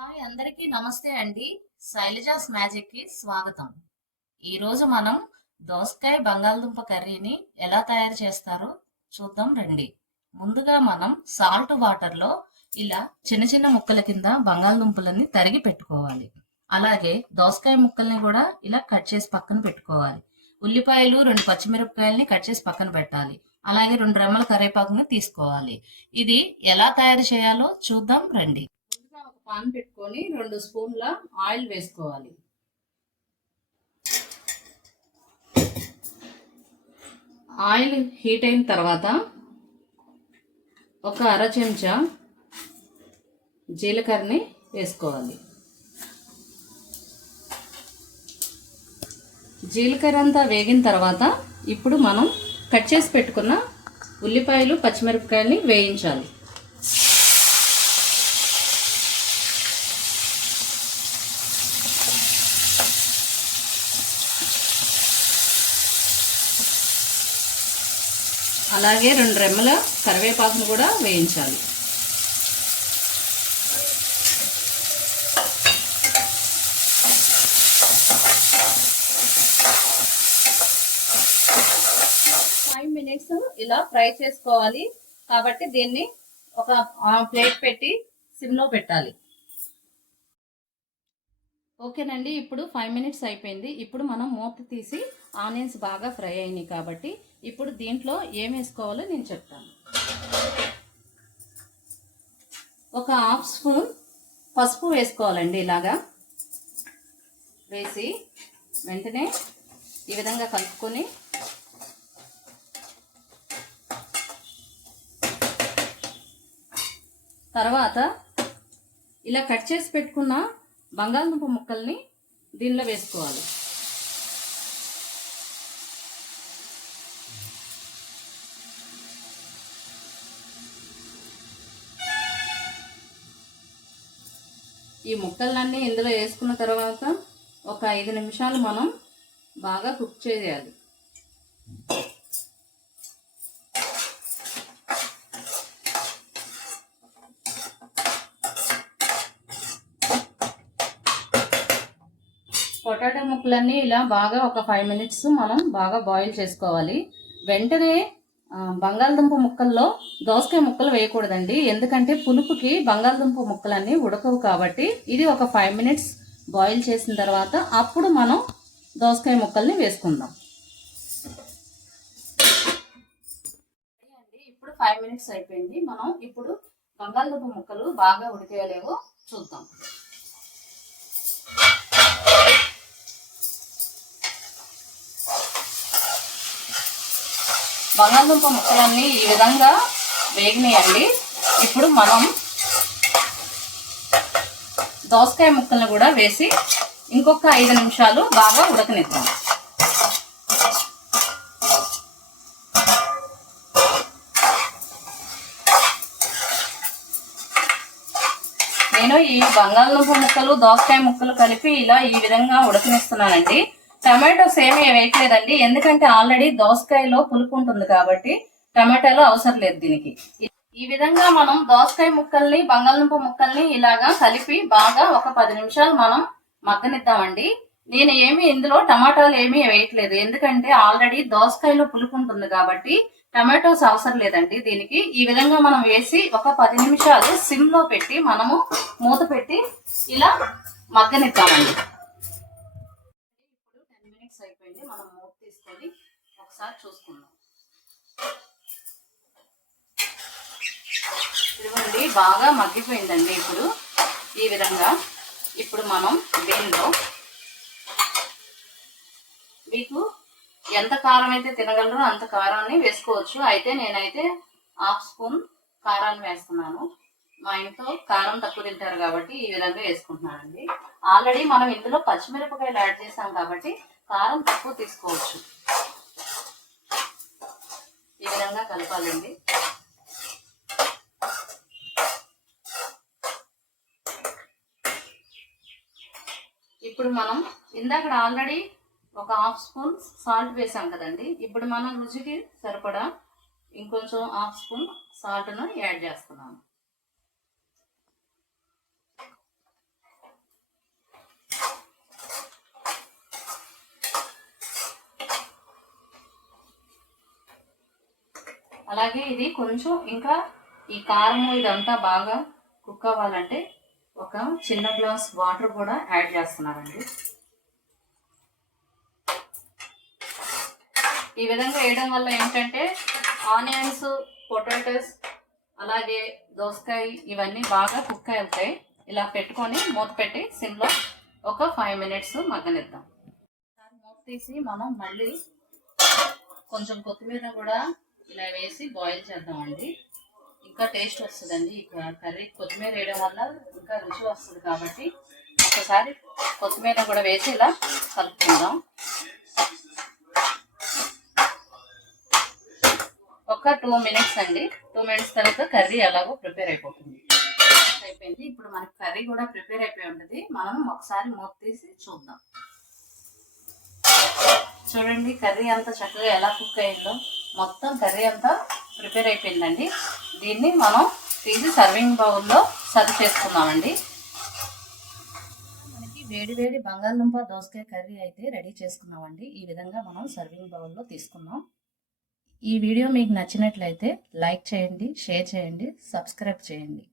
Hi అందరికీ నమస్తే అండి. శైలజాస్ మ్యాజిక్ కి స్వాగతం. ఈరోజు మనం దోసకాయ బంగాళదుంప కర్రీని ఎలా తయారు చేస్తారో చూద్దాం రండి. ముందుగా మనం సాల్ట్ వాటర్లో ఇలా చిన్న చిన్న ముక్కల కింద బంగాళదుంపలని తరిగి పెట్టుకోవాలి. అలాగే దోసకాయ ముక్కల్ని కూడా ఇలా కట్ చేసి పక్కన పెట్టుకోవాలి. ఉల్లిపాయలు 2 పచ్చిమిరపకాయలని కట్ చేసి పక్కన పెట్టాలి. అలాగే 2 రెమ్మల కరివేపాకుని తీసుకోవాలి. ఇది ఎలా తయారు చేయాలో చూద్దాం రండి. ముందుగా ఒక పాన్ పెట్టుకొని 2 స్పూన్ల ఆయిల్ వేసుకోవాలి. ఆయిల్ హీట్ అయిన తర్వాత ఒక అర చెంచా జీలకర్రని వేసుకోవాలి. జీలకర్ర అంతా వేగిన తర్వాత ఇప్పుడు మనం కట్ చేసి పెట్టుకున్న ఉల్లిపాయలు పచ్చిమిరపకాయలని వేయించాలి. అలాగే 2 రెమ్మల కరివేపాకును కూడా వేయించాలి. ఫైవ్ మినిట్స్ ఇలా ఫ్రై చేసుకోవాలి. కాబట్టి దీన్ని ఒక ప్లేట్ పెట్టి సిమ్లో పెట్టాలి. ఓకేనండి, ఇప్పుడు 5 మినిట్స్ అయిపోయింది. ఇప్పుడు మనం మూత తీసి ఆనియన్స్ బాగా ఫ్రై అయినాయి కాబట్టి ఇప్పుడు దీంట్లో ఏం వేసుకోవాలో నేను చెప్తాను. ఒక హాఫ్ స్పూన్ పసుపు వేసుకోవాలండి. ఇలాగా వేసి వెంటనే ఈ విధంగా కలుపుకొని తర్వాత ఇలా కట్ చేసి పెట్టుకున్న బంగాళదుంప ముక్కల్ని దీనిలో వేసుకోవాలి. ఈ ముక్కలన్నీ ఇందులో వేసుకున్న తర్వాత ఒక 5 నిమిషాలు మనం బాగా కుక్ చేయాలి. పొటాటో ముక్కలన్నీ ఇలా బాగా ఒక 5 మినిట్స్ మనం బాగా బాయిల్ చేసుకోవాలి. వెంటనే బంగాళదుంప ముక్కల్లో దోసకాయ ముక్కలు వేయకూడదండి, ఎందుకంటే పులుపుకి బంగాళదుంప ముక్కలన్నీ ఉడకవు. కాబట్టి ఇది ఒక 5 మినిట్స్ బాయిల్ చేసిన తర్వాత అప్పుడు మనం దోసకాయ ముక్కల్ని వేసుకుందాం. ఇప్పుడు 5 మినిట్స్ అయిపోయింది. మనం ఇప్పుడు బంగాళదుంప ముక్కలు బాగా ఉడికేయలేవో చూద్దాం. బంగాళదుంప ముక్కలన్నీ ఈ విధంగా వేగినాయండి. ఇప్పుడు మనం దోసకాయ ముక్కలను కూడా వేసి ఇంకొక 5 నిమిషాలు బాగా ఉడకనిద్దాం. నేను ఈ బంగాళదుంప ముక్కలు దోసకాయ ముక్కలు కలిపి ఇలా ఈ విధంగా ఉడకనిస్తున్నానండి. టమాటోస్ ఏమీ వేయట్లేదండి, ఎందుకంటే ఆల్రెడీ దోసకాయలో పులుపు ఉంటుంది కాబట్టి టమాటాలు అవసరం లేదు దీనికి. ఈ విధంగా మనం దోసకాయ ముక్కల్ని బంగాళదుంప ముక్కల్ని ఇలాగా కలిపి బాగా ఒక 10 నిమిషాలు మనం మగ్గనిద్దామండి. నేను ఇందులో టమాటాలు ఏమీ వేయట్లేదు, ఎందుకంటే ఆల్రెడీ దోసకాయలో పులుపు ఉంటుంది కాబట్టి టమాటోస్ అవసరం లేదండి దీనికి. ఈ విధంగా మనం వేసి ఒక 10 నిమిషాలు సిమ్ లో పెట్టి మనము మూత పెట్టి ఇలా మగ్గనిద్దామండి. ఇప్పుడు 10 మినిట్స్ అయిపోయింది. మనం మూత తీసుకొని ఒకసారి చూసుకుందాం. ఇదిగోండి, బాగా మగ్గిపోయిందండి. ఇప్పుడు ఈ విధంగా ఇప్పుడు మనం దీనిలో మీకు ఎంత కారం అయితే తినగలరో అంత కారాన్ని వేసుకోవచ్చు. అయితే నేనైతే హాఫ్ స్పూన్ కారాన్ని వేస్తున్నాను. మా ఇంట్లో కారం తక్కువ తింటారు కాబట్టి ఈ విధంగా వేసుకుంటున్నానండి. ఆల్రెడీ మనం ఇందులో పచ్చిమిరపకాయలు యాడ్ చేసాం కాబట్టి కారం తక్కువ తీసుకోవచ్చు. ఈ విధంగా కలపాలండి. ఇప్పుడు మనం ఇందాక ఆల్రెడీ ఒక హాఫ్ స్పూన్ సాల్ట్ వేసాం కదండి. ఇప్పుడు మనం రుచికి సరిపడా ఇంకొంచెం హాఫ్ స్పూన్ సాల్ట్ను యాడ్ చేస్తున్నాను. అలాగే ఇది కొంచెం ఇంకా ఈ కారం ఇదంతా బాగా కుక్ అవ్వాలంటే ఒక చిన్న గ్లాస్ వాటర్ కూడా యాడ్ చేస్తున్నానండి. ఈ విధంగా వేయడం వల్ల ఏంటంటే ఆనియన్స్, పొటాటోస్ అలాగే దోసకాయ ఇవన్నీ బాగా కుక్ అవుతాయి. ఇలా పెట్టుకొని మూత పెట్టి సిమ్లో ఒక 5 minutes మగ్గనిద్దాం. మూత తీసి మనం మళ్ళీ కొంచెం కొత్తిమీర కూడా ఇలా వేసి బాయిల్ చేద్దామండి. ఇంకా టేస్ట్ వస్తుందండి. ఈ కర్రీ కొత్తిమీర వేయడం వల్ల ఇంకా రుచి వస్తుంది కాబట్టి ఒకసారి కొత్తిమీర కూడా వేసి ఇలా కలుపుకుందాం. ఒక 2 minutes అండి. 2 minutes తర్వాత కర్రీ ఎలాగో ప్రిపేర్ అయిపోతుంది. అయిపోయింది. ఇప్పుడు మనకి కర్రీ కూడా ప్రిపేర్ అయిపోయి ఉంటుంది. మనం ఒకసారి మూత తీసి చూద్దాం. చూడండి కర్రీ అంతా చక్కగా ఎలా కుక్ అయిందో. మొత్తం కర్రీ అంతా ప్రిపేర్ అయిపోయిందండి. దీన్ని మనం తీసి సర్వింగ్ బౌల్లో సర్వ్ చేసుకుందామండి. మనకి వేడి వేడి బంగాళదుంప దోసకాయ కర్రీ అయితే రెడీ చేసుకున్నామండి. ఈ విధంగా మనం సర్వింగ్ బౌల్లో తీసుకున్నాం. ఈ వీడియో మీకు నచ్చినట్లయితే లైక్ చేయండి, షేర్ చేయండి, సబ్స్క్రైబ్ చేయండి.